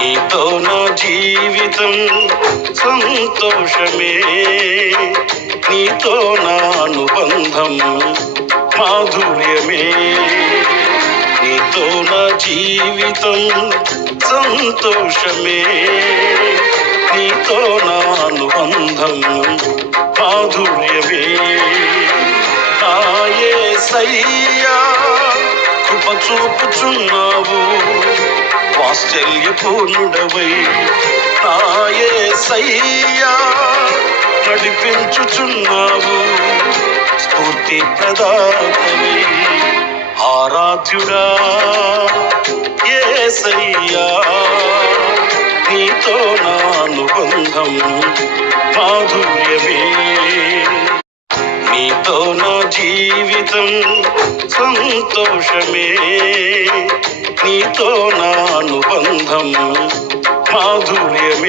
నీతో నా జీవితం సంతోషమే, నీతో నా అనుబంధం మాధుర్యమే. నీతో నా జీవితం సంతోషమే, నీతో నా అనుబంధం మాధుర్యమే. నా యేసయ్యా కృప చూపుచున్నావు, వాత్సల్యపూర్ణుడవై. నా యేసయ్యా నడిపించుచున్నావు, స్ఫూర్తి ప్రదాతవై. ఆరాధ్యుడా యేసయ్యా, నీతో నా అనుబంధం మాధుర్యమే. నీతో నా జీవితం సంతోషమే, నీతో నా అనుబంధం మాధుర్యమే.